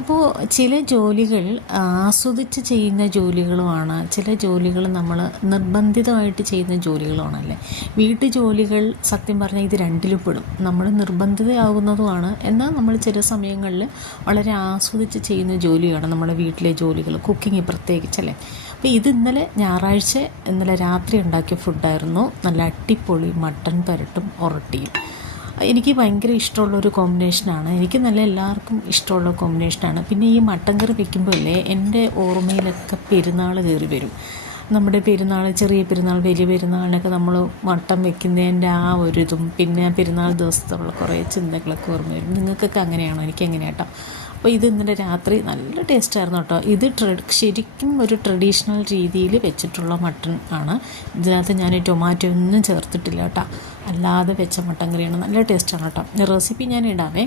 അപ്പോൾ ചില ജോലികൾ ആസ്വദിച്ച് ചെയ്യുന്ന ജോലികളുമാണ്, ചില ജോലികൾ നമ്മൾ നിർബന്ധിതമായിട്ട് ചെയ്യുന്ന ജോലികളുമാണല്ലേ. വീട്ടു ജോലികൾ സത്യം പറഞ്ഞാൽ ഇത് രണ്ടിലും പെടും. നമ്മൾ നിർബന്ധിതയാകുന്നതുമാണ്, എന്നാൽ നമ്മൾ ചില സമയങ്ങളിൽ വളരെ ആസ്വദിച്ച് ചെയ്യുന്ന ജോലിയാണ് നമ്മുടെ വീട്ടിലെ ജോലികൾ, കുക്കിംഗ് പ്രത്യേകിച്ചല്ലേ. അപ്പോൾ ഇത് ഇന്നലെ രാത്രി ഉണ്ടാക്കിയ ഫുഡായിരുന്നു. നല്ല അടിപൊളി മട്ടൻ പുരട്ടും ഉറട്ടിയും. എനിക്ക് ഭയങ്കര ഇഷ്ടമുള്ളൊരു കോമ്പിനേഷനാണ്, എനിക്ക് നല്ല എല്ലാവർക്കും ഇഷ്ടമുള്ള കോമ്പിനേഷനാണ്. പിന്നെ ഈ മട്ടൻ കറി വെക്കുമ്പോഴല്ലേ എൻ്റെ ഓർമ്മയിലൊക്കെ പെരുന്നാൾ കയറി വരും. നമ്മുടെ പെരുന്നാൾ, ചെറിയ പെരുന്നാൾ, വലിയ പെരുന്നാളിനൊക്കെ നമ്മൾ മട്ടൻ വെക്കുന്നതിൻ്റെ ആ ഒരു ഇതും പിന്നെ പെരുന്നാൾ ദിവസത്തുള്ള കുറേ ചിന്തകളൊക്കെ ഓർമ്മ വരും. നിങ്ങൾക്കൊക്കെ അങ്ങനെയാണോ? എനിക്ക് എങ്ങനെയാട്ടോ. അപ്പോൾ ഇത് ഇന്നലെ രാത്രി നല്ല ടേസ്റ്റായിരുന്നു കേട്ടോ. ഇത് ശരിക്കും ഒരു ട്രഡീഷണൽ രീതിയിൽ വെച്ചിട്ടുള്ള മട്ടൺ ആണ്. ഇതിനകത്ത് ഞാൻ ടൊമാറ്റോ ഒന്നും ചേർത്തിട്ടില്ല കേട്ടോ, അല്ലാതെ വെച്ച മട്ടൻ കറിയാണ്. നല്ല ടേസ്റ്റാണ് കേട്ടോ. റെസിപ്പി ഞാൻ ഇടാവേ.